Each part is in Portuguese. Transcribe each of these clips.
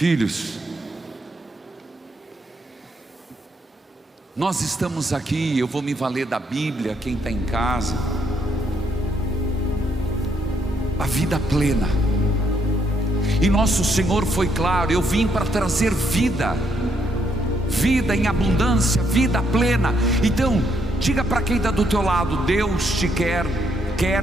Filhos, nós estamos aqui, eu vou me valer da Bíblia, quem está em casa. A vida plena. E nosso Senhor foi claro: eu vim para trazer vida, vida em abundância, vida plena. Então, diga para quem está do teu lado: Deus quer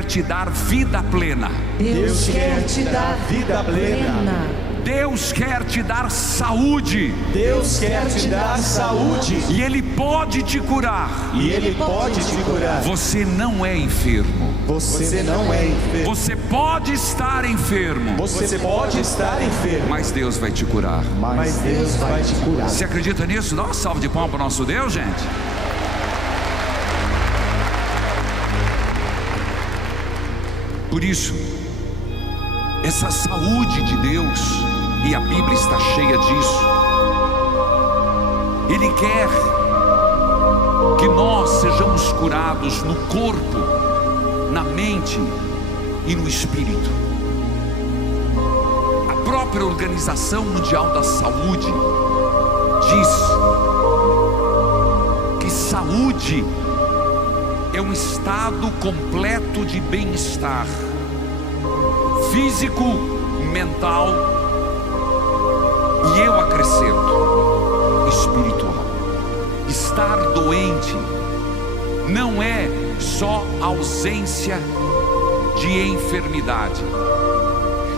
te dar vida plena. Deus quer te dar vida plena. Deus quer te dar saúde. Deus quer te dar saúde. E Ele pode te curar. E Ele pode te curar. Você não é enfermo. Você não é enfermo. Você pode estar enfermo. Você pode estar enfermo. Mas Deus vai te curar. Mas Deus vai te curar. Você acredita nisso? Dá uma salva de palmas para o nosso Deus, gente. Por isso, essa saúde de Deus, e a Bíblia está cheia disso, Ele quer que nós sejamos curados no corpo, na mente e no espírito. A própria Organização Mundial da Saúde diz que saúde é um estado completo de bem-estar físico, mental e, eu acrescento, espiritual. Estar doente não é só ausência de enfermidade.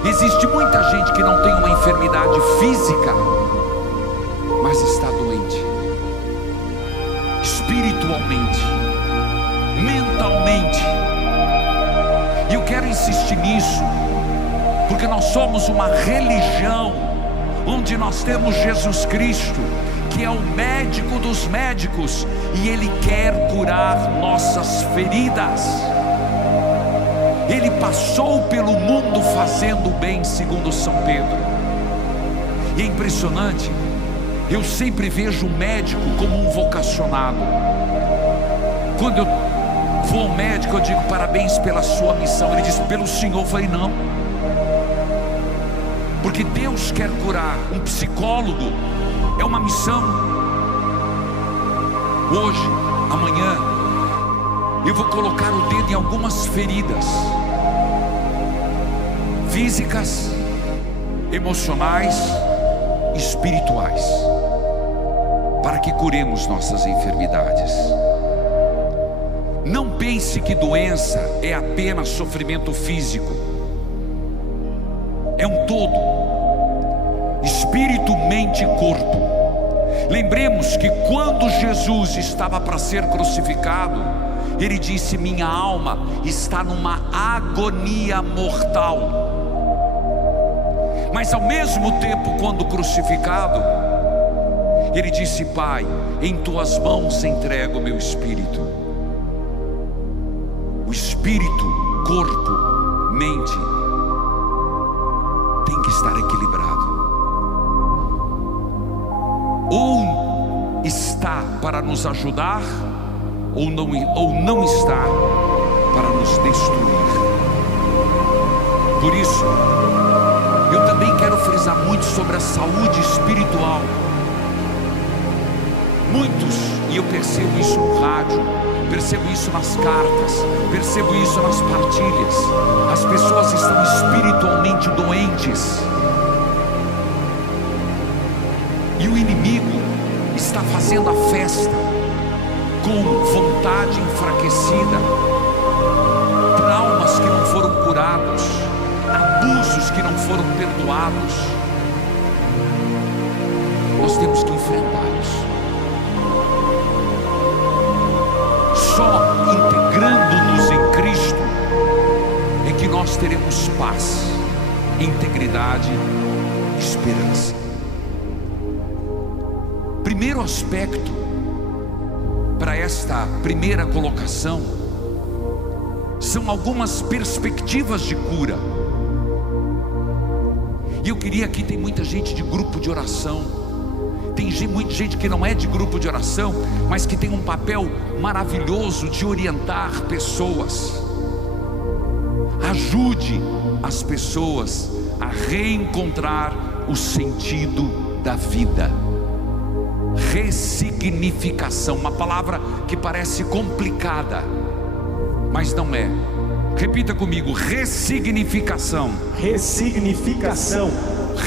Existe muita gente que não tem uma enfermidade física, mas está doente espiritualmente, mentalmente. E eu quero insistir nisso, porque nós somos uma religião onde nós temos Jesus Cristo, que é o médico dos médicos, e Ele quer curar nossas feridas. Ele passou pelo mundo fazendo bem, segundo São Pedro. E é impressionante, eu sempre vejo o médico como um vocacionado. Quando eu vou ao médico, eu digo: parabéns pela sua missão. Ele diz: pelo Senhor. Eu falei: não, porque Deus quer curar. Um psicólogo é uma missão. Hoje, amanhã, eu vou colocar o dedo em algumas feridas físicas, emocionais, espirituais, para que curemos nossas enfermidades. Não pense que doença é apenas sofrimento físico. É um todo: espírito, mente e corpo. Lembremos que quando Jesus estava para ser crucificado, Ele disse: minha alma está numa agonia mortal. Mas ao mesmo tempo, quando crucificado, Ele disse: Pai, em tuas mãos entrego o meu espírito. O espírito, corpo, mente tem que estar equilibrado. Ou está para nos ajudar, ou não está para nos destruir. Por isso, eu também quero frisar muito sobre a saúde espiritual. Muitos, e eu percebo isso no rádio, percebo isso nas cartas, percebo isso nas partilhas, as pessoas estão espiritualmente doentes, e o inimigo está fazendo a festa com vontade enfraquecida, traumas que não foram curados, abusos que não foram perdoados. Nós temos que enfrentá-los. Só integrando-nos em Cristo é que nós teremos paz, integridade, esperança. Primeiro aspecto para esta primeira colocação são algumas perspectivas de cura. E eu queria, aqui tem muita gente de grupo de oração, tem muita gente que não é de grupo de oração, mas que tem um papel maravilhoso de orientar pessoas. Ajude as pessoas a reencontrar o sentido da vida. Ressignificação, uma palavra que parece complicada, mas não é. Repita comigo: ressignificação. Ressignificação.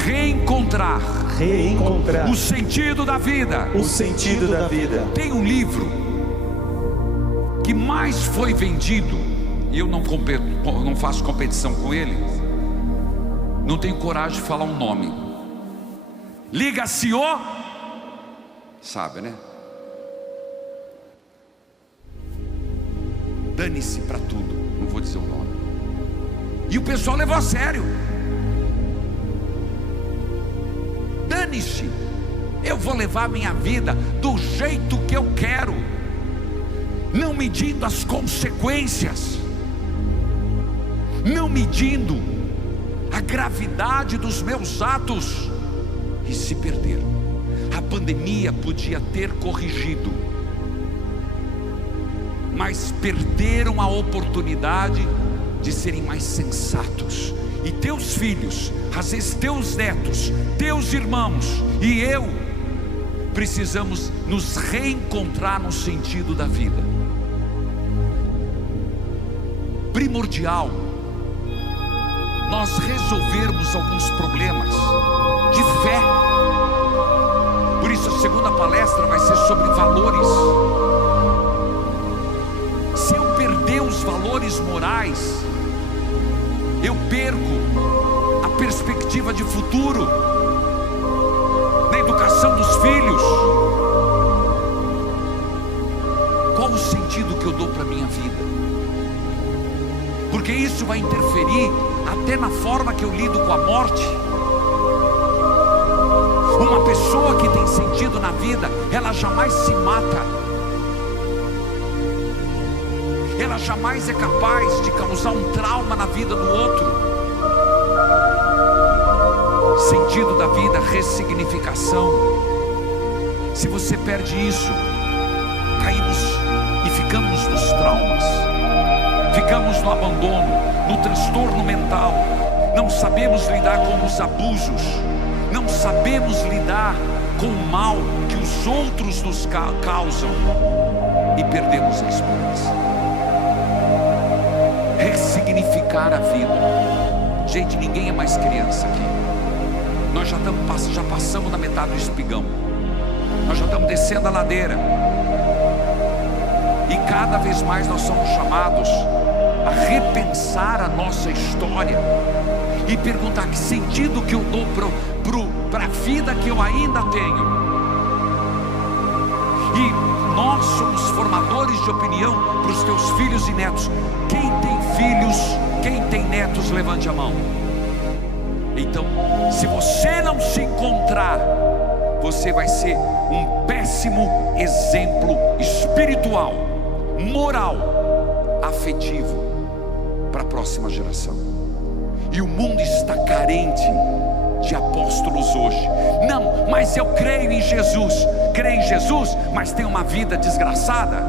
Reencontrar. Reencontrar o sentido da vida. O sentido da vida. Tem um livro que mais foi vendido, e eu não faço competição com ele, não tenho coragem de falar um nome. Liga-se o... Sabe, né? Dane-se para tudo, não vou dizer o nome. E o pessoal levou a sério. Dane-se, eu vou levar minha vida do jeito que eu quero, não medindo as consequências, não medindo a gravidade dos meus atos. E se perderam. A pandemia podia ter corrigido, mas perderam a oportunidade de serem mais sensatos. E teus filhos, às vezes teus netos, teus irmãos e eu precisamos nos reencontrar no sentido da vida. Primordial nós resolvermos alguns problemas de fé. Por isso a segunda palestra vai ser sobre valores. Se eu perder os valores morais, eu perco a perspectiva de futuro na educação dos filhos. Qual o sentido que eu dou para a minha vida? Porque isso vai interferir até na forma que eu lido com a morte. Uma pessoa que tem sentido na vida, ela jamais se mata. Ela jamais é capaz de causar um trauma na vida do outro. Sentido da vida, ressignificação. Se você perde isso, caímos e ficamos nos traumas, ficamos no abandono, no transtorno mental. Não sabemos lidar com os abusos, não sabemos lidar com o mal que os outros nos causam e perdemos a esperança. Ressignificar a vida. Gente, ninguém é mais criança aqui. Nós já passamos da metade do espigão. Nós já estamos descendo a ladeira. E cada vez mais nós somos chamados a repensar a nossa história e perguntar que sentido que eu dou para a vida que eu ainda tenho. E nós somos formadores de opinião para os teus filhos e netos. Quem tem filhos, quem tem netos, levante a mão. Então, se você não se encontrar, você vai ser um péssimo exemplo espiritual, moral, afetivo para a próxima geração. E o mundo está carente de apóstolos hoje. Não, mas eu creio em Jesus. Creio em Jesus, mas tenho uma vida desgraçada.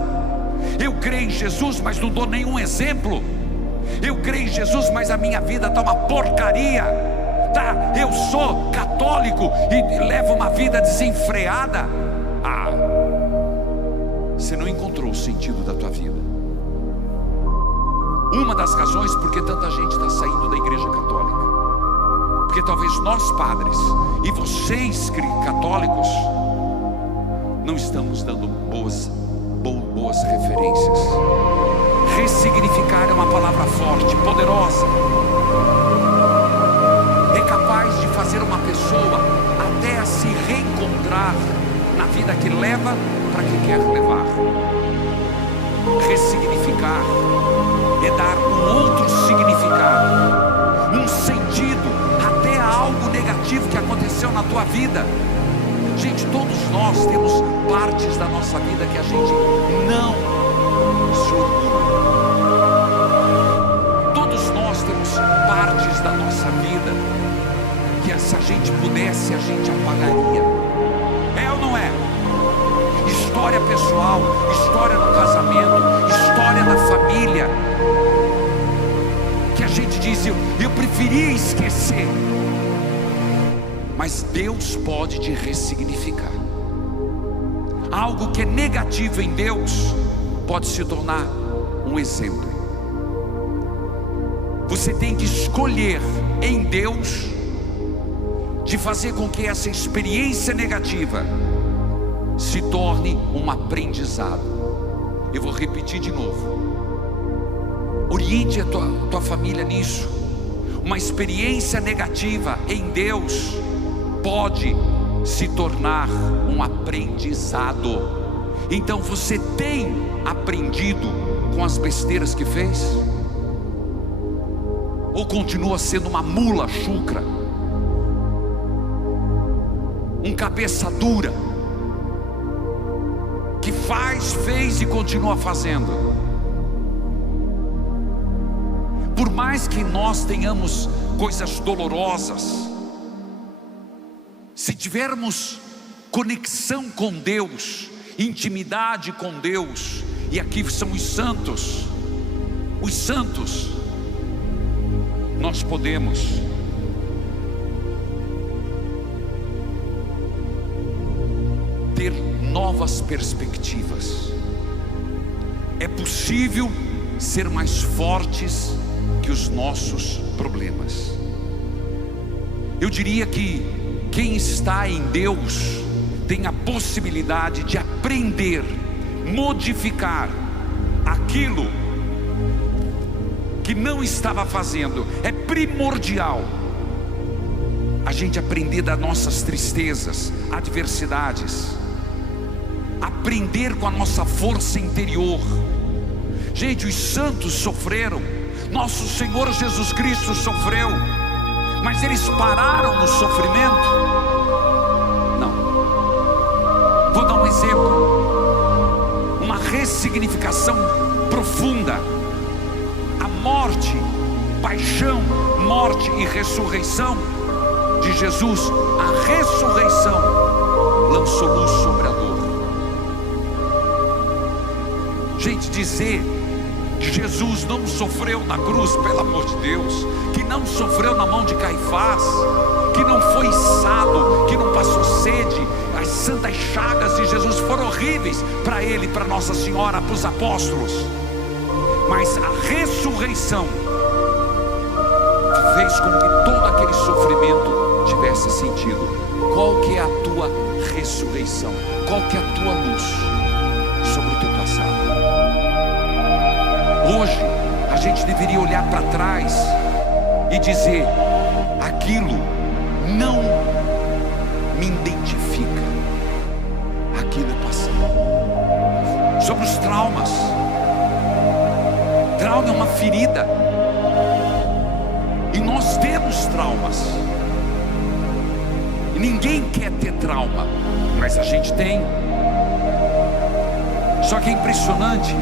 Eu creio em Jesus, mas não dou nenhum exemplo. Eu creio em Jesus, mas a minha vida está uma porcaria. Tá, eu sou católico e levo uma vida desenfreada. Ah, você não encontrou o sentido da tua vida. Uma das razões porque tanta gente está saindo da igreja católica, porque talvez nós padres e vocês católicos não estamos dando boas referências. Ressignificar é uma palavra forte, poderosa. É capaz de fazer uma pessoa até a se reencontrar na vida que leva para que quer levar. Ressignificar é dar um outro significado, um sentido até a algo negativo que aconteceu na tua vida. Gente, todos nós temos partes da nossa vida que a gente não se orgulha. Todos nós temos partes da nossa vida que, se a gente pudesse, a gente apagaria. É ou não é? História pessoal, história no casamento, história na família, que a gente diz, eu preferia esquecer. mas Deus pode te ressignificar. Algo que é negativo em Deus pode se tornar um exemplo. Você tem que escolher em Deus de fazer com que essa experiência negativa se torne um aprendizado. Eu vou repetir de novo. Oriente a tua família nisso. Uma experiência negativa em Deus pode se tornar um aprendizado. Então você tem aprendido com as besteiras que fez? Ou continua sendo uma mula chucra, um cabeça dura, que fez e continua fazendo? Por mais que nós tenhamos coisas dolorosas, se tivermos conexão com Deus, intimidade com Deus, e aqui são os santos, nós podemos ter novas perspectivas. É possível ser mais fortes que os nossos problemas. Eu diria que quem está em Deus tem a possibilidade de aprender, modificar aquilo que não estava fazendo. É primordial a gente aprender das nossas tristezas, adversidades, aprender com a nossa força interior. Gente, os santos sofreram, nosso Senhor Jesus Cristo sofreu, mas eles pararam no sofrimento? Não. Vou dar um exemplo, uma ressignificação profunda. A morte, paixão, morte e ressurreição de Jesus, a ressurreição lançou luz sobre a dor. Gente, dizer que Jesus não sofreu na cruz, pelo amor de Deus, que não sofreu na mão de Caifás, que não foi içado, que não passou sede, as santas chagas de Jesus foram horríveis para ele, para Nossa Senhora, para os apóstolos, mas a ressurreição fez com que todo aquele sofrimento tivesse sentido. Qual que é a tua ressurreição? Qual que é a tua luz sobre o teu passado? Hoje a gente deveria olhar para trás e dizer: aquilo não me identifica, aquilo é passado. Sobre os traumas, trauma é uma ferida, e nós temos traumas, e ninguém quer ter trauma, mas a gente tem. Só que é impressionante,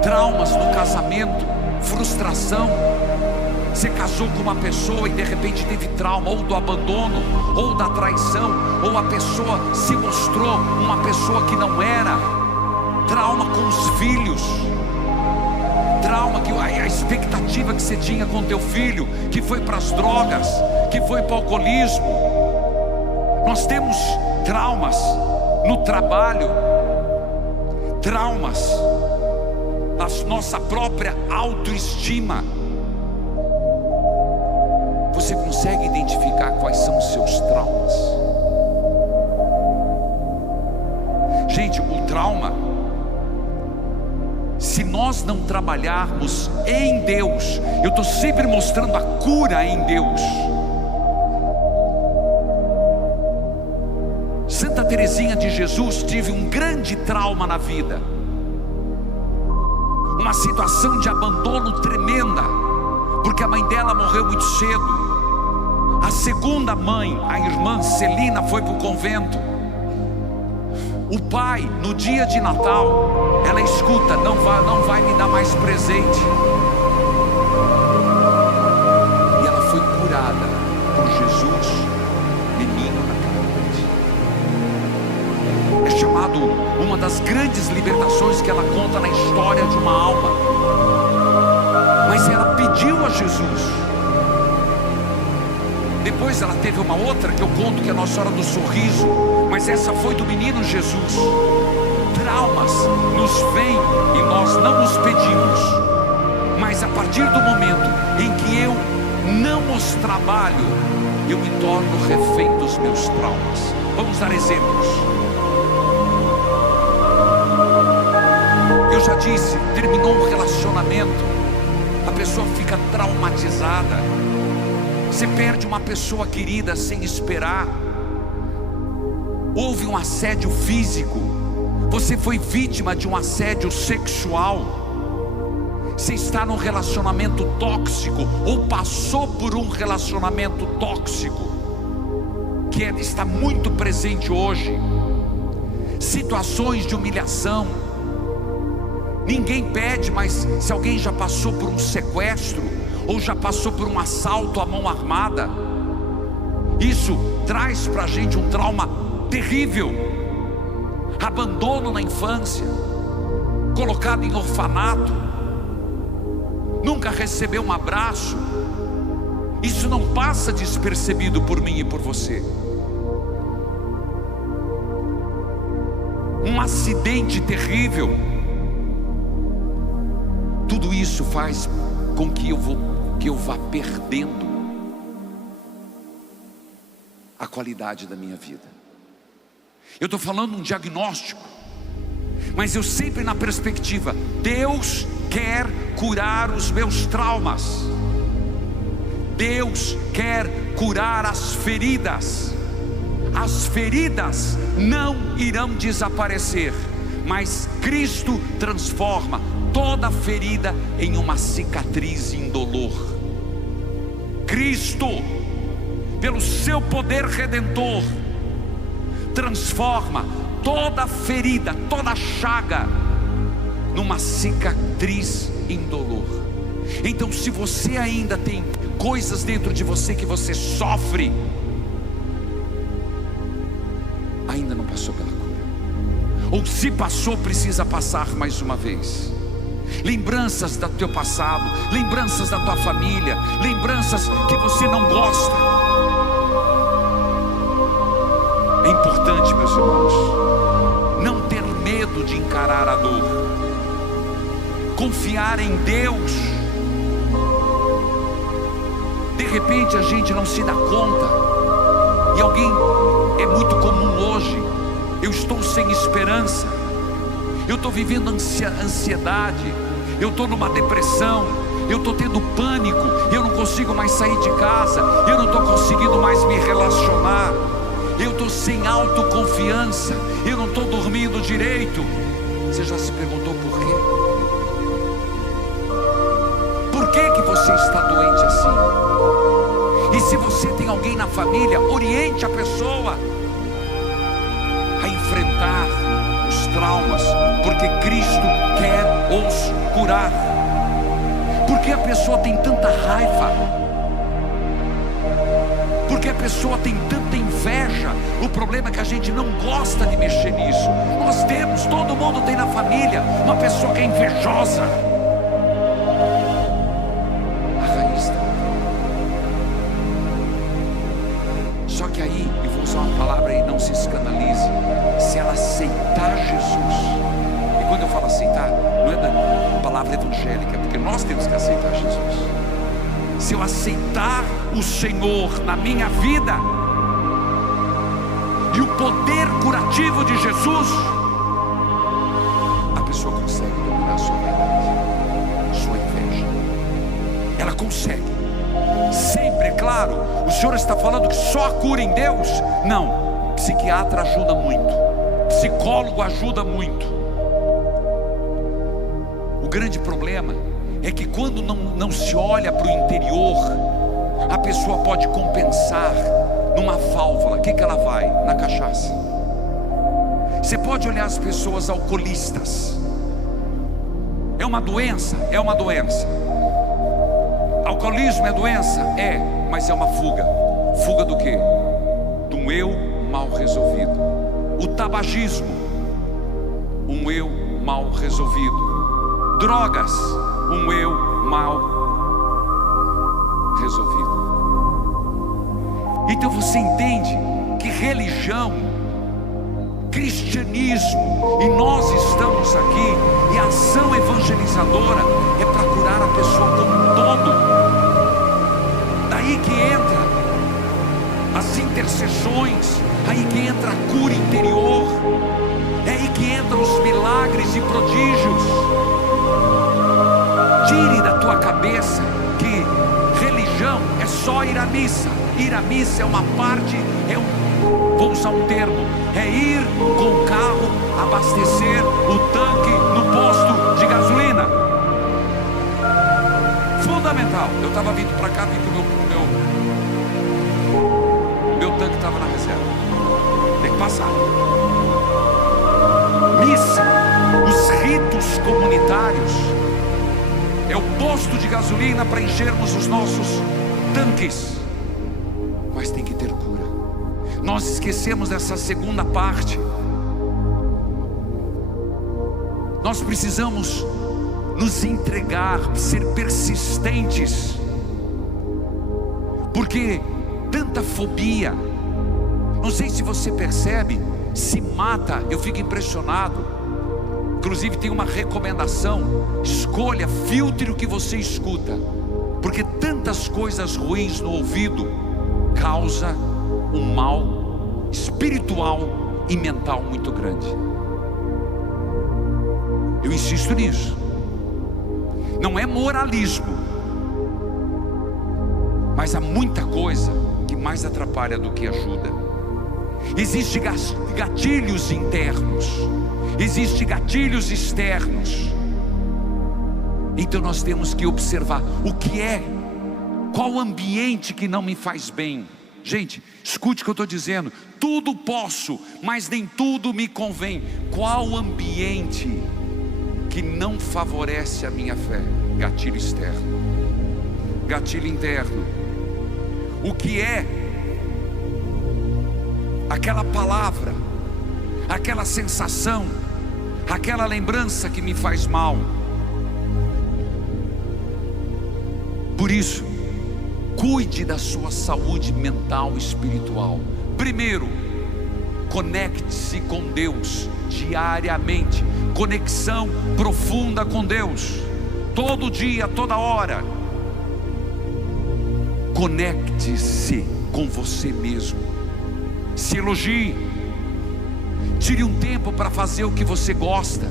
traumas no casamento, frustração. Você casou com uma pessoa e de repente teve trauma, ou do abandono, ou da traição, ou a pessoa se mostrou uma pessoa que não era. Trauma com os filhos, trauma que a expectativa que você tinha com teu filho, que foi para as drogas, que foi para o alcoolismo. Nós temos traumas no trabalho, traumas da nossa própria autoestima. Você consegue identificar quais são os seus traumas? Gente, o trauma, se nós não trabalharmos em Deus, eu estou sempre mostrando a cura em Deus. Santa Teresinha de Jesus teve um grande trauma na vida, uma situação de abandono tremenda, porque a mãe dela morreu muito cedo. A segunda mãe, a irmã Celina, foi para o convento. O pai, no dia de Natal, ela escuta: não vai me dar mais presente. E ela foi curada por Jesus, menino naquela noite. É chamado uma das grandes libertações que ela conta na história de uma alma. Mas ela pediu a Jesus. Depois ela teve uma outra que eu conto, que é a Nossa Hora do Sorriso, mas essa foi do menino Jesus. Traumas nos vêm e nós não os pedimos, mas a partir do momento em que eu não os trabalho, eu me torno refém dos meus traumas. Vamos dar exemplos. Eu já disse, terminou um relacionamento, a pessoa fica traumatizada. Você perde uma pessoa querida sem esperar. Houve um assédio físico, você foi vítima de um assédio sexual, você está num relacionamento tóxico, ou passou por um relacionamento tóxico, que está muito presente hoje. Situações de humilhação, ninguém pede, mas se alguém já passou por um sequestro, ou já passou por um assalto à mão armada, isso traz para a gente um trauma terrível. Abandono na infância, colocado em orfanato, nunca recebeu um abraço, isso não passa despercebido por mim e por você. Um acidente terrível, tudo isso faz com que eu vá perdendo a qualidade da minha vida. Eu estou falando um diagnóstico, mas eu sempre na perspectiva, Deus quer curar os meus traumas, Deus quer curar as feridas. As feridas não irão desaparecer, mas Cristo transforma toda ferida em uma cicatriz indolor. Cristo, pelo seu poder redentor, transforma toda ferida, toda chaga numa cicatriz indolor. Então, se você ainda tem coisas dentro de você que você sofre, ainda não passou pela cura, ou se passou, precisa passar mais uma vez. Lembranças do teu passado, lembranças da tua família, lembranças que você não gosta. É importante, meus irmãos, não ter medo de encarar a dor, confiar em Deus. De repente a gente não se dá conta, e alguém, é muito comum hoje, eu estou sem esperança, eu estou vivendo ansiedade, eu estou numa depressão, eu estou tendo pânico, eu não consigo mais sair de casa, eu não estou conseguindo mais me relacionar, eu estou sem autoconfiança, eu não estou dormindo direito. Você já se perguntou por quê? Por que você está doente assim? E se você tem alguém na família, oriente a pessoa a enfrentar os traumas, porque Cristo quer os curar. Por que a pessoa tem tanta raiva? Porque a pessoa tem tanta inveja? O problema é que a gente não gosta de mexer nisso. Nós temos, todo mundo tem na família uma pessoa que é invejosa. A raiz da... Só que aí, eu vou usar uma palavra aí, não se escandalize, se ela aceitar Jesus, e quando eu falo aceitar, não é da palavra evangélica, porque nós temos que aceitar Jesus. Se eu aceitar o Senhor na minha vida, e o poder curativo de Jesus, a pessoa consegue dominar a sua vaidade, sua inveja. Ela consegue. Sempre, é claro, o Senhor está falando que só a cura em Deus? Não. Psiquiatra ajuda muito, psicólogo ajuda muito. O grande problema é que quando não se olha para o interior, a pessoa pode compensar numa válvula. O que ela vai? Na cachaça. Você pode olhar as pessoas alcoolistas. É uma doença? É uma doença. Alcoolismo é doença? É, mas é uma fuga. Fuga do quê? De um eu mal resolvido. O tabagismo, um eu mal resolvido. Drogas, um eu mal resolvido. Então você entende que religião, cristianismo, e nós estamos aqui, e a ação evangelizadora é para curar a pessoa como um todo. Daí que entra as intercessões, aí que entra a cura interior, é aí que entram os milagres e prodígios. Tire da tua cabeça que religião é só ir à missa. Ir à missa é uma parte, vou usar um termo, é ir com o carro abastecer o tanque no posto de gasolina. Fundamental. Eu estava vindo para cá, vi que o meu tanque estava na reserva. Tem que passar. Missa, os ritos comunitários, é o posto de gasolina para enchermos os nossos tanques. Mas tem que ter cura. Nós esquecemos dessa segunda parte. Nós precisamos nos entregar, ser persistentes, porque tanta fobia, não sei se você percebe, se mata. Eu fico impressionado. Inclusive tem uma recomendação: escolha, filtre o que você escuta, porque tantas coisas ruins no ouvido causa um mal espiritual e mental muito grande. Eu insisto nisso. Não é moralismo, mas há muita coisa que mais atrapalha do que ajuda. Existem gatilhos internos, existem gatilhos externos. Então nós temos que observar o que é, qual o ambiente que não me faz bem. Gente, escute o que eu estou dizendo. Tudo posso, mas nem tudo me convém. Qual o ambiente que não favorece a minha fé? Gatilho externo. Gatilho interno. O que é aquela palavra, aquela sensação, aquela lembrança que me faz mal? Por isso, cuide da sua saúde mental e espiritual. Primeiro, conecte-se com Deus diariamente. Conexão profunda com Deus, todo dia, toda hora. Conecte-se com você mesmo. Se elogie. Tire um tempo para fazer o que você gosta.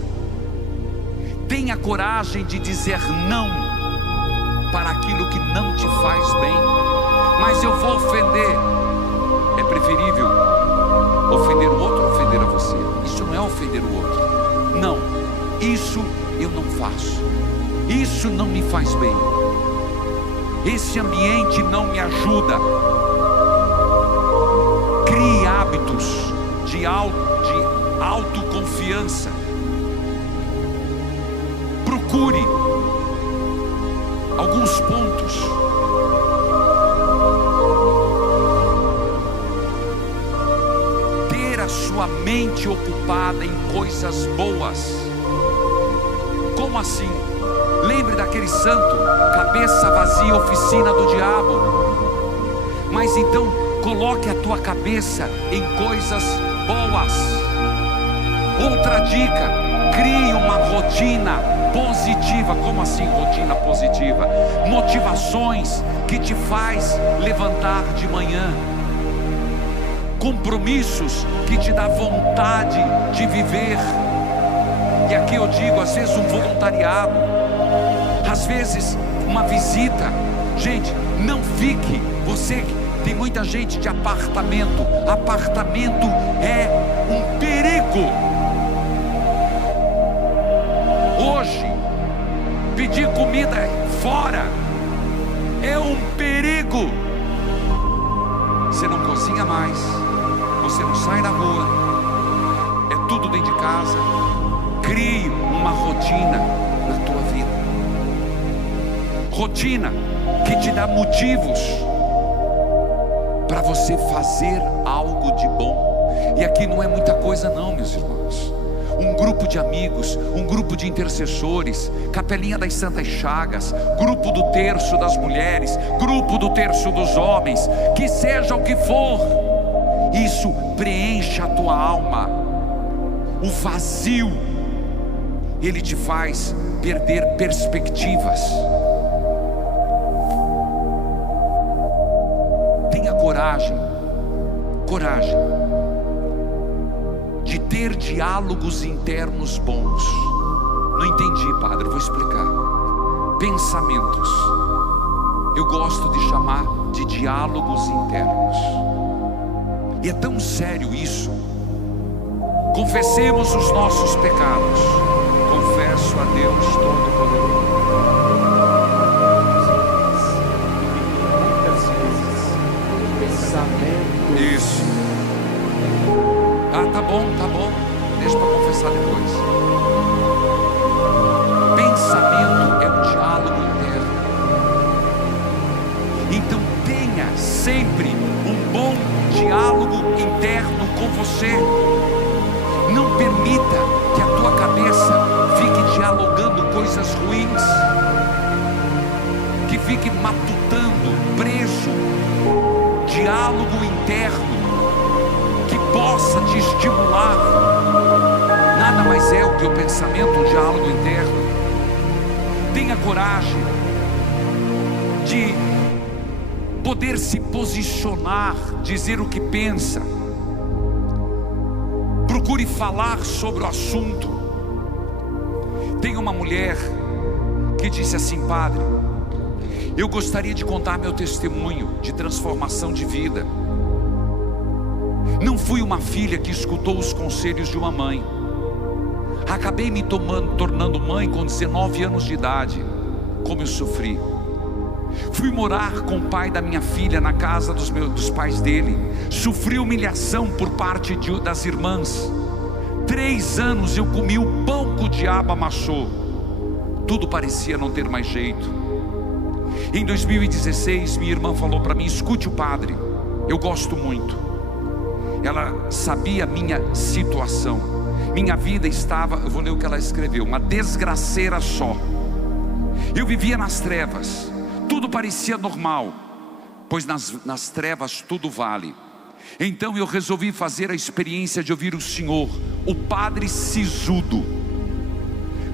Tenha coragem de dizer não para aquilo que não te faz bem. Mas eu vou ofender. É preferível ofender o outro ou ofender a você. Isso não é ofender o outro. Não, isso eu não faço. Isso não me faz bem. Esse ambiente não me ajuda. Crie hábitos de autoconfiança. Procure alguns pontos. Ter a sua mente ocupada em coisas boas. Como assim? Lembre daquele santo, cabeça vazia, oficina do diabo. Mas então, coloque a tua cabeça em coisas boas. Outra dica: crie uma rotina positiva. Como assim rotina positiva? Motivações que te faz levantar de manhã. Compromissos que te dá vontade de viver. E aqui eu digo, às vezes um voluntariado, às vezes uma visita. Gente, não fique, você, tem muita gente de apartamento. Apartamento é um perigo. Hoje, pedir comida fora é um perigo. Você não cozinha mais, você não sai na rua, é tudo dentro de casa. Crie uma rotina na tua vida. Rotina que te dá motivos para você fazer algo de bom. E aqui não é muita coisa não, meus irmãos. um grupo de amigos, um grupo de intercessores, capelinha das Santas Chagas, grupo do terço das mulheres, grupo do terço dos homens, que seja o que for, isso preenche a tua alma. O vazio, ele te faz perder perspectivas. Tenha coragem de ter diálogos internos bons. Não entendi, padre, vou explicar. Pensamentos, eu gosto de chamar de diálogos internos. E é tão sério isso. Confessemos os nossos pecados. Confesso a Deus Todo-Poderoso. Muitas vezes, pensamento. Isso. Ah, tá bom. Deixa para confessar depois. Pensamento é um diálogo interno. Então tenha sempre um bom diálogo interno com você. Não permita que a tua cabeça fique dialogando coisas ruins, que fique matutando, preso. Diálogo interno que possa te estimular. Nada mais é o que o pensamento, um diálogo interno. Tenha coragem de poder se posicionar, dizer o que pensa. Procure falar sobre o assunto. Tem uma mulher que disse assim: padre, eu gostaria de contar meu testemunho de transformação de vida. Não fui uma filha que escutou os conselhos de uma mãe. Acabei me tornando mãe com 19 anos de idade. Como eu sofri. Fui morar com o pai da minha filha na casa dos pais dele. Sofri humilhação por parte das irmãs. 3 anos eu comi o pão que o diabo amassou. Tudo parecia não ter mais jeito. Em 2016 minha irmã falou para mim: escute o padre, eu gosto muito. Ela sabia a minha situação. Minha vida estava, eu vou ler o que ela escreveu, uma desgraceira só. Eu vivia nas trevas. Tudo parecia normal, pois nas trevas tudo vale. Então eu resolvi fazer a experiência de ouvir o Senhor, o Padre Sisudo.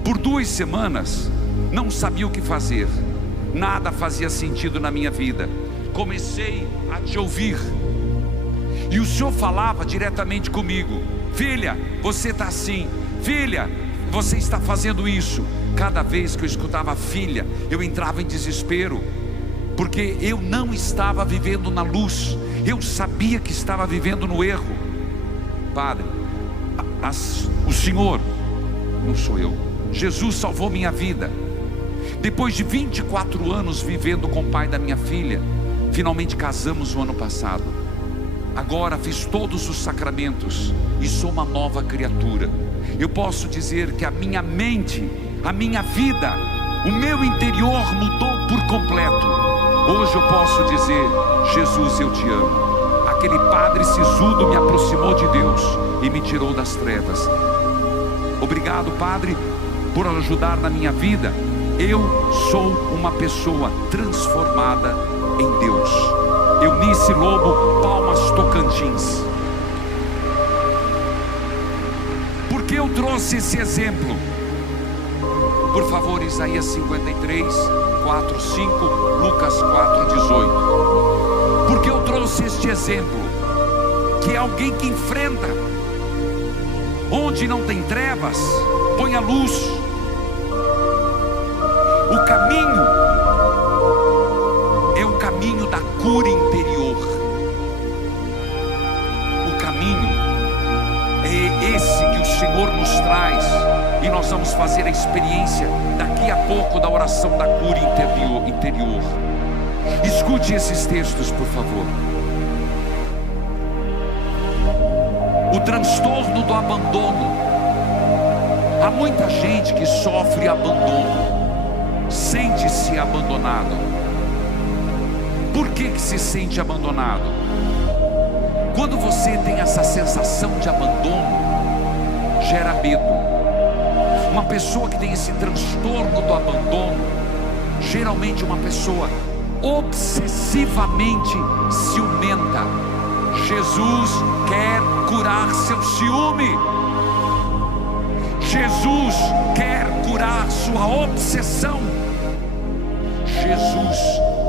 Por 2 semanas não sabia o que fazer. Nada fazia sentido na minha vida. Comecei a te ouvir, e o Senhor falava diretamente comigo: filha, você está assim, filha, você está fazendo isso. Cada vez que eu escutava filha, eu entrava em desespero, porque eu não estava vivendo na luz. Eu sabia que estava vivendo no erro. Padre, o Senhor, não sou eu, Jesus salvou minha vida. Depois de 24 anos vivendo com o pai da minha filha, finalmente casamos no ano passado. Agora fiz todos os sacramentos e sou uma nova criatura. Eu posso dizer que a minha mente, a minha vida, o meu interior mudou por completo. Hoje eu posso dizer: Jesus, eu te amo. Aquele Padre Sisudo me aproximou de Deus e me tirou das trevas. Obrigado, Padre, por ajudar na minha vida. Eu sou uma pessoa transformada em Deus. Eunice Lobo, Palmas, Tocantins. Por que eu trouxe esse exemplo? Por favor, Isaías 53, 4, 5, Lucas 4, 18. Por que eu trouxe este exemplo? Que é alguém que enfrenta. Onde não tem trevas, põe a luz. O caminho é o caminho da cura interior. O caminho é esse que o Senhor nos traz, e nós vamos fazer a experiência daqui a pouco da oração da cura interior. Escute esses textos, por favor. O transtorno do abandono. Há muita gente que sofre abandono, sente-se abandonado. Por que se sente abandonado? Quando você tem essa sensação de abandono, gera medo. Uma pessoa que tem esse transtorno do abandono, geralmente uma pessoa obsessivamente ciumenta. Jesus quer curar seu ciúme. Jesus quer curar sua obsessão. Jesus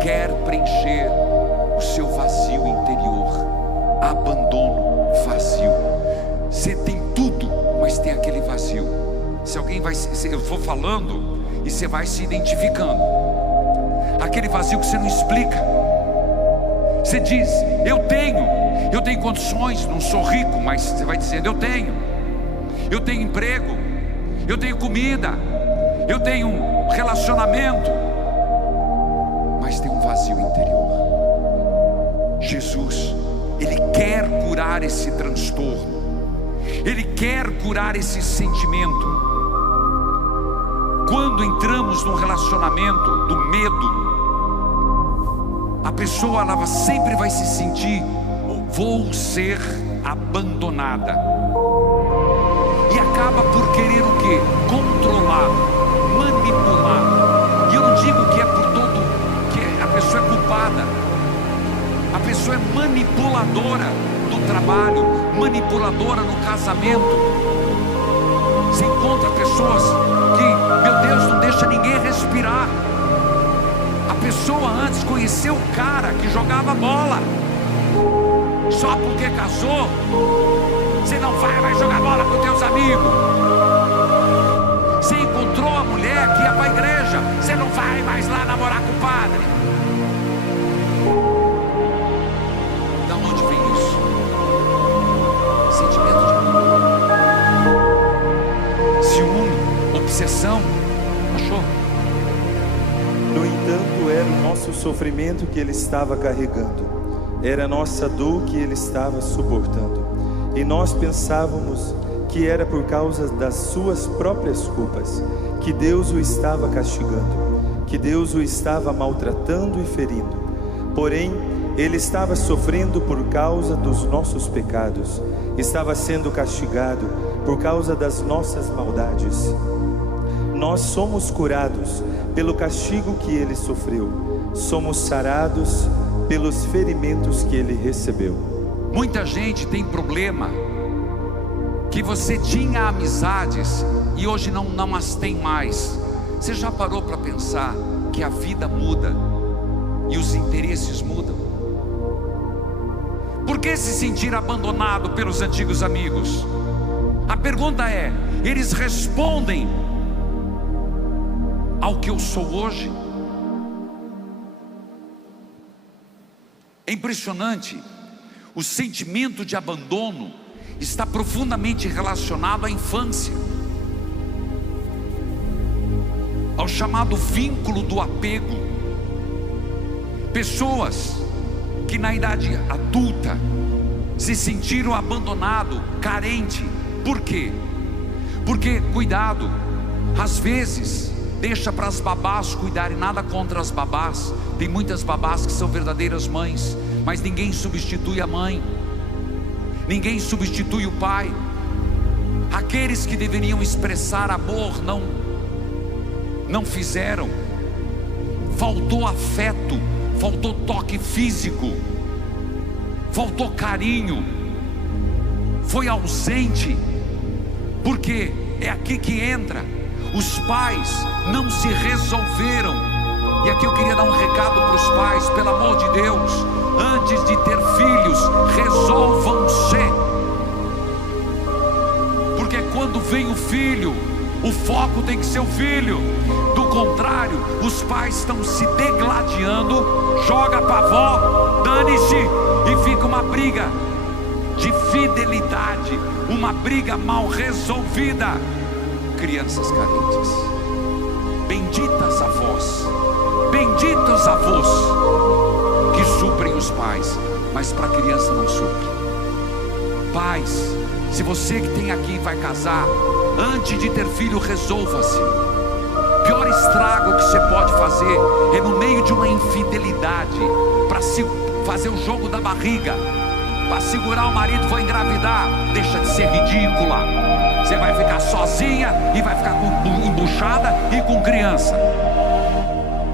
quer preencher o seu vazio interior. Abandono, vazio. Você tem tudo, mas tem aquele vazio. Se alguém vai, eu vou falando e você vai se identificando. Aquele vazio que você não explica. Você diz, eu tenho condições, não sou rico, mas você vai dizendo, eu tenho emprego, eu tenho comida, eu tenho um relacionamento, mas tem um vazio interior. Jesus, Ele quer curar esse transtorno, Ele quer curar esse sentimento. Quando entramos num relacionamento do medo, a pessoa ela sempre vai se sentir, vou ser abandonada, e acaba por querer o quê? Controlar, manipular. E eu não digo que é por todo, que a pessoa é culpada. A pessoa é manipuladora do trabalho, manipuladora no casamento. Você encontra pessoas que, meu Deus, não deixa ninguém respirar. A pessoa antes conheceu o cara que jogava bola. Só porque casou, você não vai jogar bola com teus amigos. Você encontrou a mulher que ia para a igreja, você não vai mais lá namorar com o padre. Da onde vem isso? Sentimento de amor, ciúme, obsessão. Achou? No entanto, era o nosso sofrimento que Ele estava carregando, era a nossa dor que Ele estava suportando, e nós pensávamos que era por causa das suas próprias culpas, que Deus o estava castigando, que Deus o estava maltratando e ferindo. Porém, Ele estava sofrendo por causa dos nossos pecados, estava sendo castigado por causa das nossas maldades. Nós somos curados pelo castigo que Ele sofreu, somos sarados pelos ferimentos que Ele recebeu. Muita gente tem problema, que você tinha amizades e hoje não as tem mais. Você já parou para pensar que a vida muda e os interesses mudam? Por que se sentir abandonado pelos antigos amigos? A pergunta é, eles respondem ao que eu sou hoje? É impressionante, o sentimento de abandono está profundamente relacionado à infância, ao chamado vínculo do apego. Pessoas que na idade adulta se sentiram abandonado, carente. Por quê? Porque, cuidado, às vezes deixa para as babás cuidarem. Nada contra as babás, tem muitas babás que são verdadeiras mães, mas ninguém substitui a mãe, ninguém substitui o pai. Aqueles que deveriam expressar amor não fizeram. Faltou afeto, faltou toque físico, faltou carinho, foi ausente. Porque é aqui que entra, os pais não se resolveram. E aqui eu queria dar um recado para os pais, pelo amor de Deus, antes de ter filhos, resolvam-se. Porque quando vem o filho, o foco tem que ser o filho. Do contrário, os pais estão se degladiando, joga para a avó, dane-se, e fica uma briga de fidelidade, uma briga mal resolvida. Crianças carentes, benditas avós, benditos avós que suprem os pais, mas para a criança não supre. Pais, se você que tem aqui vai casar, antes de ter filho, resolva-se. Pior estrago que você pode fazer é no meio de uma infidelidade, para se fazer o jogo da barriga. para segurar o marido, foi engravidar. Deixa de ser ridícula. Você vai ficar sozinha e vai ficar embuchada e com criança.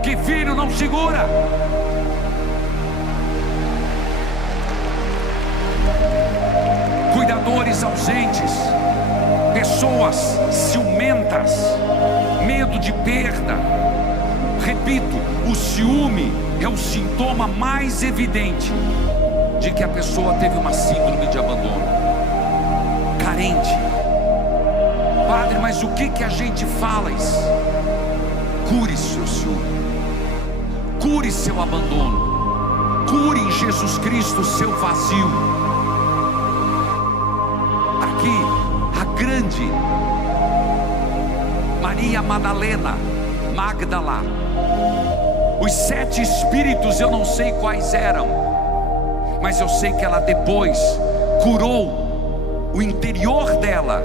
Que filho não segura. Cuidadores ausentes, pessoas ciumentas, medo de perda. Repito, o ciúme é o sintoma mais evidente de que a pessoa teve uma síndrome de abandono. Carente. Padre, mas o que a gente faz? Cure seu ciúme, cure seu abandono, cure em Jesus Cristo seu vazio. Aqui, a grande Maria Madalena, Magdala, os 7 espíritos, eu não sei quais eram, mas eu sei que ela depois curou o interior dela,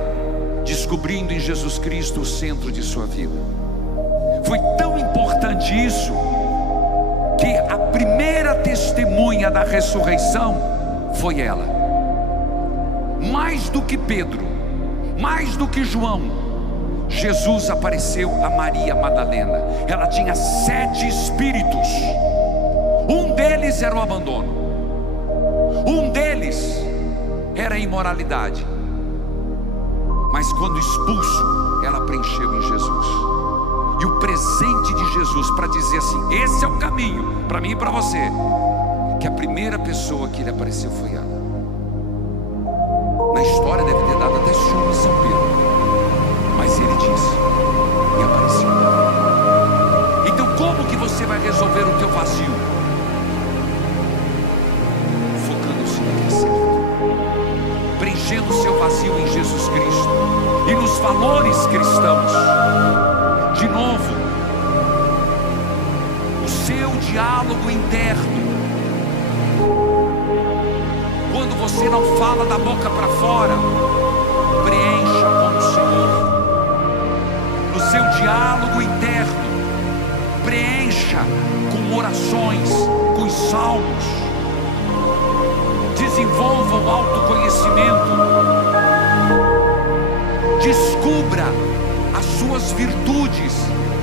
descobrindo em Jesus Cristo o centro de sua vida. Foi tão importante isso, que a primeira testemunha da ressurreição foi ela. Mais do que Pedro, mais do que João, Jesus apareceu a Maria Madalena. Ela tinha 7 espíritos. Um deles era o abandono, um deles era a imoralidade, mas quando expulso, ela preencheu em Jesus. E o presente de Jesus para dizer assim: esse é o caminho para mim e para você, que a primeira pessoa que lhe apareceu foi ela. Na história deve ter dado até ciúme em São Pedro, mas ele disse e apareceu. Então como que você vai resolver o teu vazio? Focando-se no que é certo, preenchendo o seu vazio em Jesus Cristo e nos valores cristãos. De novo, o seu diálogo interno. Quando você não fala da boca para fora, preencha com o Senhor. No seu diálogo interno, preencha com orações, com os salmos. Desenvolva o autoconhecimento. Descubra as suas virtudes.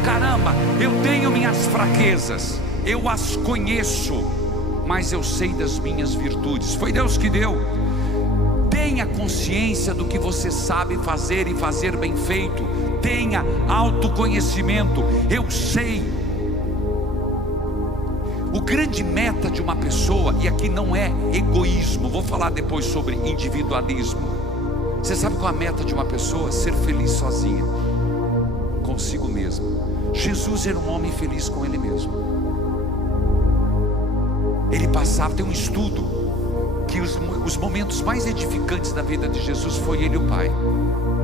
Caramba, eu tenho minhas fraquezas, eu as conheço, mas eu sei das minhas virtudes. Foi Deus que deu. Tenha consciência do que você sabe fazer e fazer bem feito. Tenha autoconhecimento. Eu sei. O grande meta de uma pessoa, e aqui não é egoísmo, vou falar depois sobre individualismo. Você sabe qual é a meta de uma pessoa? Ser feliz sozinha, consigo mesmo. Jesus era um homem feliz com ele mesmo. Ele passava, tem um estudo que os momentos mais edificantes da vida de Jesus foi ele e o Pai,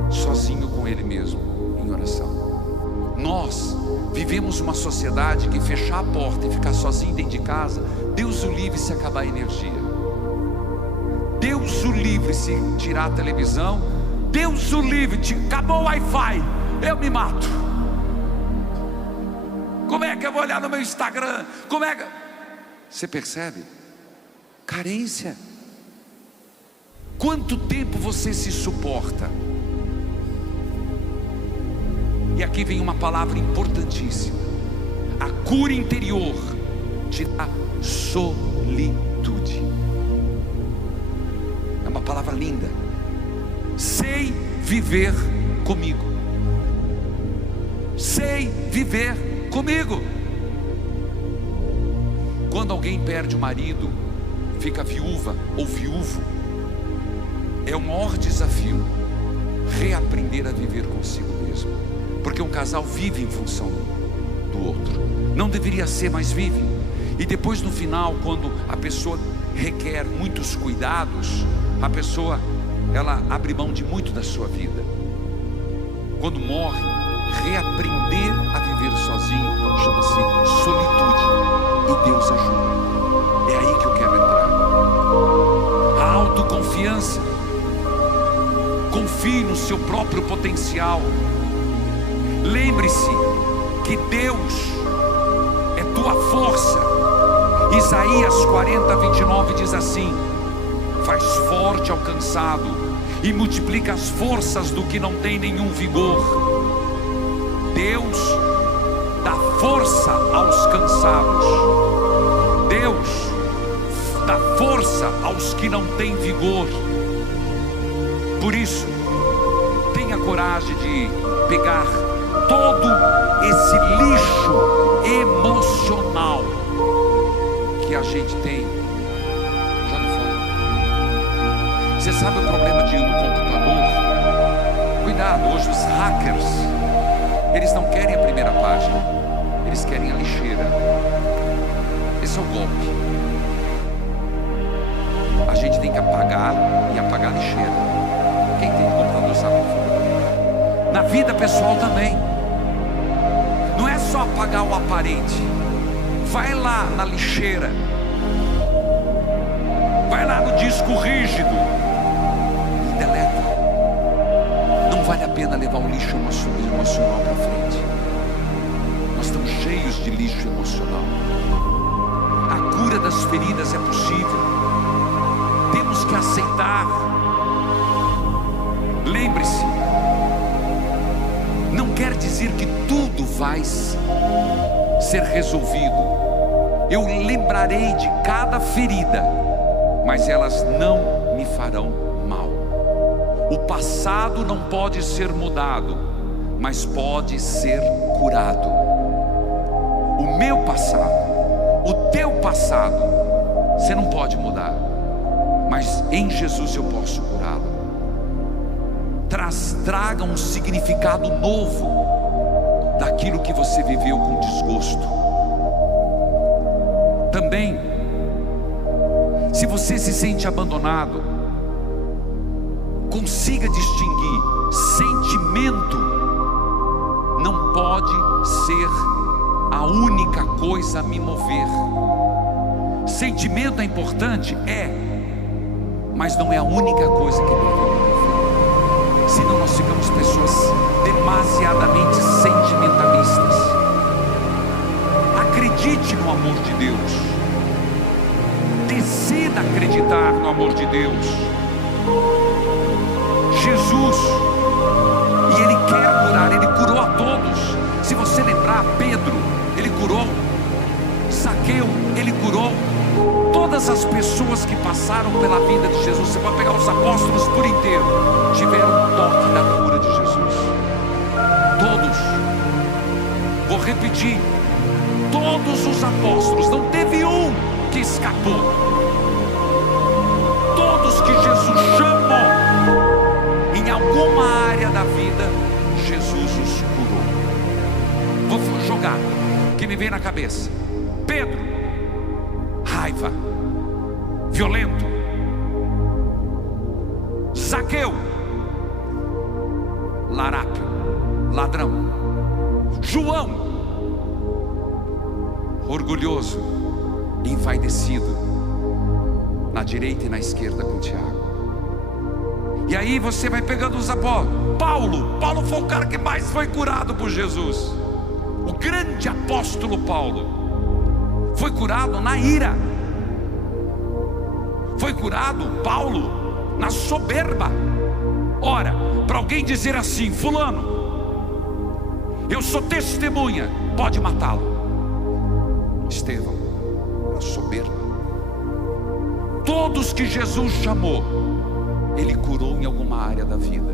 sozinho com ele mesmo, em oração. Nós vivemos uma sociedade que fechar a porta e ficar sozinho dentro de casa, Deus o livre se acabar a energia, Deus o livre se tirar a televisão, Deus o livre, acabou o Wi-Fi, eu me mato. Como é que eu vou olhar no meu Instagram? Como é que... Você percebe? Carência. Quanto tempo você se suporta? E aqui vem uma palavra importantíssima. A cura interior te dá solitude. É uma palavra linda. Sei viver comigo. Sei viver comigo. Quando alguém perde o marido, fica viúva ou viúvo, é o maior desafio reaprender a viver consigo mesmo, porque um casal vive em função do outro, não deveria ser, mas vive. E depois no final, quando a pessoa requer muitos cuidados, a pessoa, ela abre mão de muito da sua vida. Quando morre, reaprender a viver sozinho chama-se solitude. E Deus ajuda. É aí que eu quero entrar. A autoconfiança. Confie no seu próprio potencial. Lembre-se que Deus é tua força. Isaías 40:29 diz assim: faz forte ao cansado e multiplica as forças do que não tem nenhum vigor. Deus dá força aos cansados. Deus dá força aos que não têm vigor. Por isso, tenha coragem de pegar todo esse lixo emocional que a gente tem, joga fora. Você sabe o problema de um computador? Cuidado, hoje os hackers, eles não querem a primeira página, eles querem a lixeira. Esse é o golpe. A gente tem que apagar e apagar a lixeira. Quem tem computador sabe o que for. Na vida pessoal também. Não é só apagar o aparente. Vai lá na lixeira. Vai lá no disco rígido e deleta. Não vale a pena levar o lixo emocional para frente. Nós estamos cheios de lixo emocional. A cura das feridas é possível. Temos que aceitar. Lembre-se, não quer dizer que tudo vai ser resolvido. Eu lembrarei de cada ferida, mas elas não me farão mal. O passado não pode ser mudado, mas pode ser curado. O meu passado, o teu passado, você não pode mudar, mas em Jesus eu posso curá-lo. Traga um significado novo daquilo que você viveu com desgosto. Também, se você se sente abandonado, consiga distinguir: sentimento não pode ser a única coisa a me mover. Sentimento é importante? É, mas não é a única coisa que deve me mover. Senão nós ficamos pessoas demasiadamente sentimentalistas. Acredite no amor de Deus. Decida acreditar no amor de Deus. Jesus, e Ele quer curar, Ele curou a todos. Se você lembrar, Pedro, Ele curou. Zaqueu, Ele curou. Todas as pessoas que passaram pela vida de Jesus, você pode pegar os apóstolos por inteiro, tiveram um toque da cura de Jesus. Todos. Vou repetir. Todos os apóstolos, não teve um que escapou. Todos que Jesus chamou, em alguma área da vida, Jesus os curou. Vou jogar, que me vem na cabeça. Pedro, raiva, violento. Zaqueu, larápio, ladrão. João, orgulhoso, envaidecido, na direita e na esquerda com Tiago. E aí você vai pegando os apóstolos. Paulo foi o cara que mais foi curado por Jesus. O grande apóstolo Paulo foi curado na ira. Foi curado, Paulo, na soberba. Ora, para alguém dizer assim: fulano, eu sou testemunha, pode matá-lo. Estevão, na soberba. Todos que Jesus chamou, Ele curou em alguma área da vida.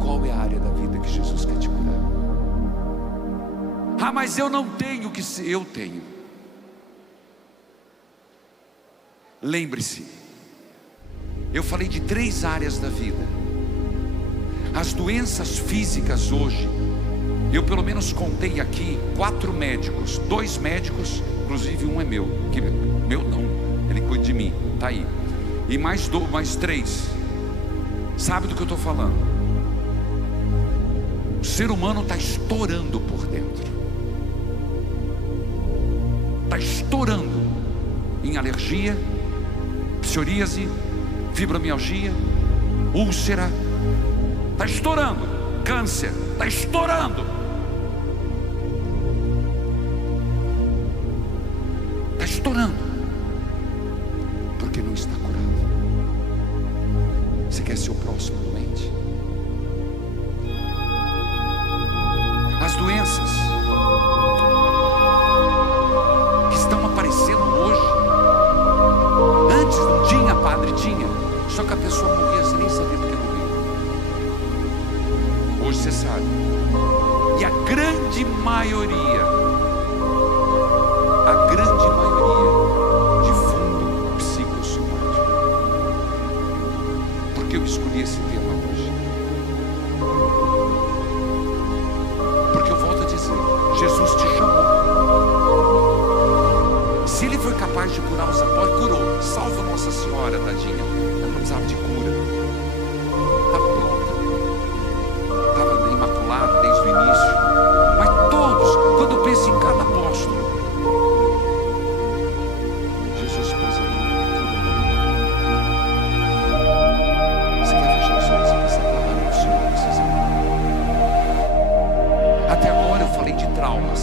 Qual é a área da vida que Jesus quer te curar? Ah, mas eu não tenho que ser. Eu tenho. Lembre-se, eu falei de 3 áreas da vida. As doenças físicas hoje, eu pelo menos contei aqui 4 médicos, 2 médicos, inclusive um é meu, que meu não, ele cuida de mim, tá aí. E mais 3. Sabe do que eu estou falando? O ser humano está estourando por dentro. Está estourando em alergia, psoríase, fibromialgia, úlcera. Está estourando. Câncer. Está estourando. Está estourando. Porque não está curado. Você quer ser o próximo doente? As doenças que estão aparecendo hoje, antes não tinha, padre, tinha, só que a pessoa morria, você nem sabia porque morria. Hoje você sabe. E a grande maioria de fundo psicossomático. Por que eu escolhi esse tema hoje? Porque eu volto a dizer, Jesus te chamou. Se ele foi capaz de curar os apóstolos, curou. Salva Nossa Senhora, tadinha. Ela não precisava de cura. Estava pronta. Estava imaculada desde o início. Mas todos, quando eu penso em cada apóstolo, Jesus preservou a cura. Você quer fechar os olhos e pensar, claro, o Senhor precisa. Até agora eu falei de traumas.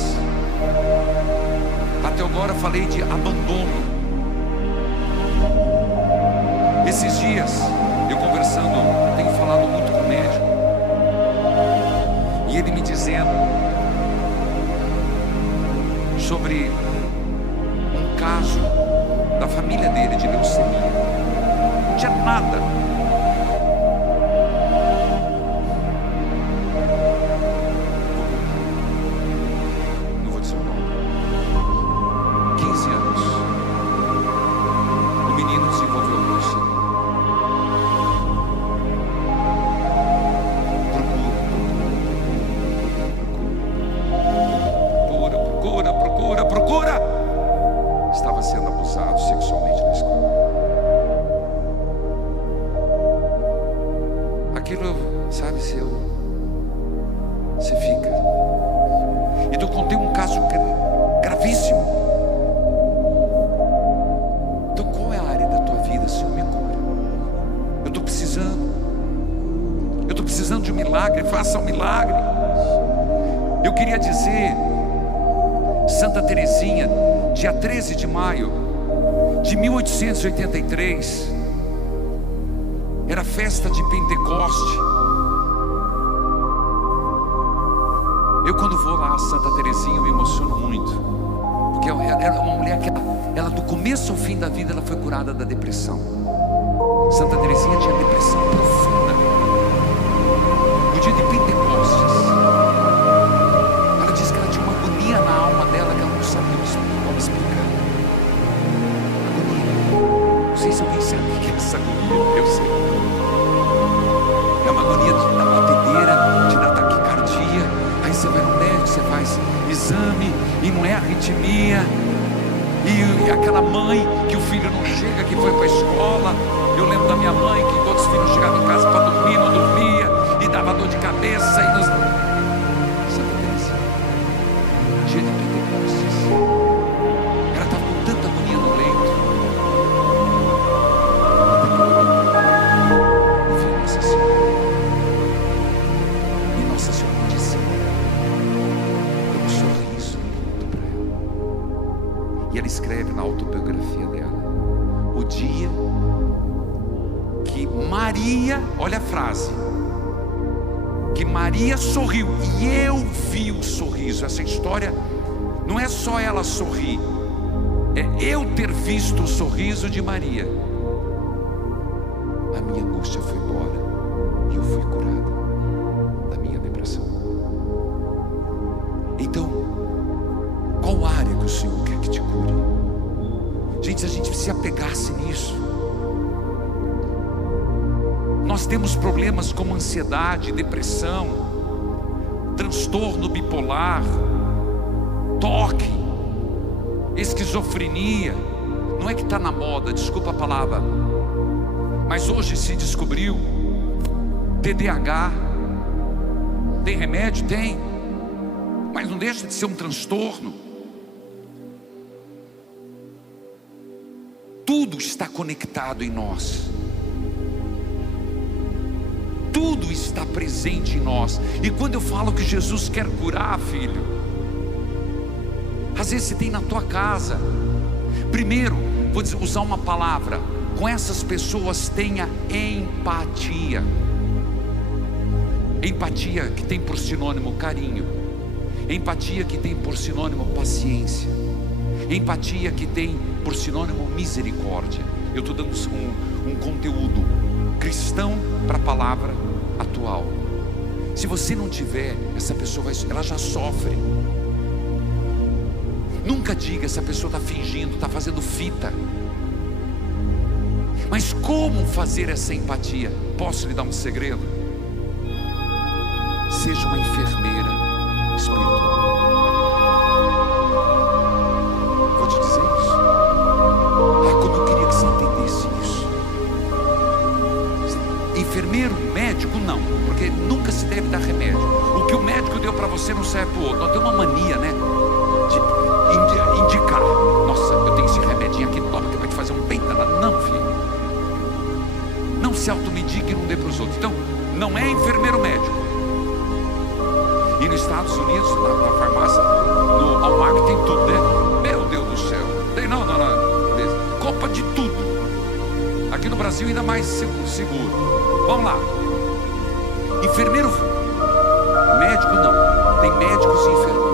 Até agora eu falei de abandono. Esses dias, eu conversando, tenho falado muito com o médico, e ele me dizendo sobre um caso da família dele de leucemia. Não tinha nada. Não vou dizer o nome. 15 anos. O menino desenvolveu leucemia. Procura. Estava sendo abusado sexualmente na escola. Aquilo, sabe, você fica. E eu contei um caso gravíssimo. Então qual é a área da tua vida, Senhor, me cura? Eu estou precisando de um milagre. Faça um milagre. Eu queria dizer, Santa Teresinha, dia 13 de maio de 1883, era festa de Pentecoste. Eu quando vou lá a Santa Teresinha, eu me emociono muito, porque era uma mulher que ela do começo ao fim da vida, ela foi curada da depressão. Santa Teresinha tinha depressão profunda. No dia de Pentecostes, ela disse que ela tinha uma agonia na alma dela que ela não sabia como explicar. Agonia. Não sei se alguém sabe o que é essa agonia. Eu sei. É uma agonia da batedeira, de dar taquicardia. Aí você vai no médico, você faz exame e não é arritmia. E aquela mãe que o filho não chega, que foi para a escola. Eu lembro da minha mãe que quando os filhos chegavam em casa para dormir, não dormia, e dava dor de cabeça. E nos... Santa Teresinha, dia de Pentecostes, ela estava com tanta agonia no leito. E viu Nossa Senhora. E Nossa Senhora disse um sorriso lindo para ela. E ela escreve na autobiografia dela: o dia que Maria, olha a frase, que Maria sorriu, e eu vi o sorriso. Essa história não é só ela sorrir, é eu ter visto o sorriso de Maria. A minha angústia foi embora e eu fui curada da minha depressão. Então, qual área que o Senhor quer que te cure? Gente, se a gente se apegasse nisso. Nós temos problemas como ansiedade, depressão, transtorno bipolar, toque, esquizofrenia. Não é que está na moda, desculpa a palavra, mas hoje se descobriu TDAH. Tem remédio? Tem, mas não deixa de ser um transtorno. Tudo está conectado em nós. Tudo está presente em nós. E quando eu falo que Jesus quer curar, filho, às vezes você tem na tua casa. Primeiro, vou usar uma palavra: com essas pessoas tenha empatia. Empatia que tem por sinônimo carinho. Empatia que tem por sinônimo paciência. Empatia que tem por sinônimo misericórdia. Eu estou dando um conteúdo cristão para a palavra atual. Se você não tiver, essa pessoa ela já sofre. Nunca diga essa pessoa está fingindo, está fazendo fita. Mas como fazer essa empatia? Posso lhe dar um segredo? Seja uma enfermeira espiritual. Vou te dizer isso. Ah, como eu queria que você entendesse isso. Enfermeiro, médico, não, porque nunca se deve dar remédio. O que o médico deu para você não serve para o outro. Nós temos uma mania, né, de indicar. Nossa, eu tenho esse remedinho aqui, toma, que vai te fazer um bem danado. Não, filho. Não se automedique e não dê para os outros. Então, não é enfermeiro médico. E nos Estados Unidos, na farmácia, no Walmart tem tudo, né? Meu Deus do céu. Tem não. Beleza. Compra de tudo. Aqui no Brasil ainda mais seguro. Vamos lá. Enfermeiro, médico não. Tem médicos e enfermeiros.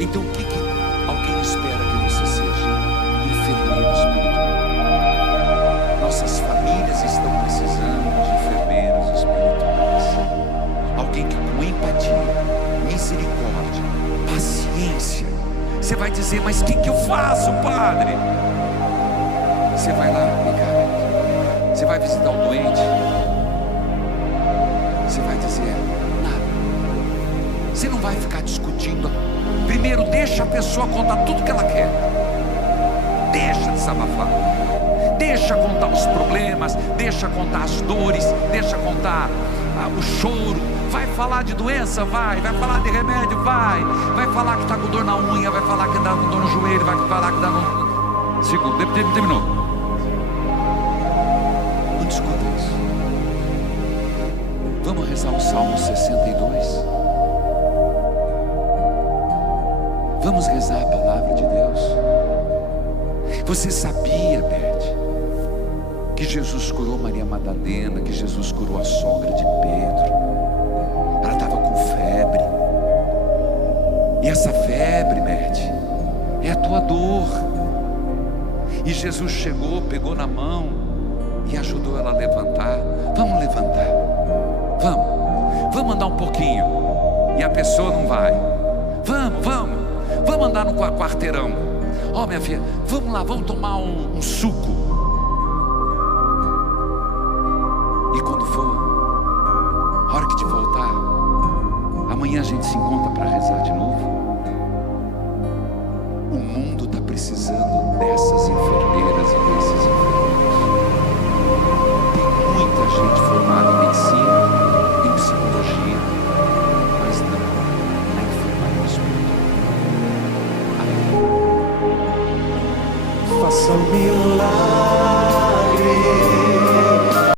Então o que alguém espera que você seja? Enfermeiro espiritual. Nossas famílias estão precisando de enfermeiros espirituais. Alguém que com empatia, misericórdia, paciência. Você vai dizer, mas o que eu faço, padre? Você vai lá, cara. Você vai visitar o doente. Você vai dizer nada. Você não vai ficar discutindo. Primeiro deixa a pessoa contar tudo que ela quer. Deixa desabafar. Deixa contar os problemas. Deixa contar as dores. Deixa contar o choro. Vai falar de doença? Vai falar de remédio? Vai falar que está com dor na unha. Vai falar que está com dor no joelho. Vai falar que está no... Segundo, terminou. Não discuta isso. Vamos rezar o Salmo 62. Vamos rezar a palavra de Deus. Você sabia, Beth, que Jesus curou Maria Madalena, que Jesus curou a sogra de Pedro? Ela estava com febre. E essa febre, Beth, é a tua dor. E Jesus chegou, pegou na mão e ajudou ela a levantar. Vamos levantar. Vamos andar um pouquinho. E a pessoa não vai. Vamos andar no quarteirão. Ó, minha filha, vamos lá, vamos tomar um suco. E quando for, a hora que te voltar, amanhã a gente se encontra para rezar de novo. O mundo está precisando dessas enfermeiras e desses enfermeiros. Tem muita gente formada em medicina, em psicologia, mas não na enfermaria espiritual. Faça um milagre.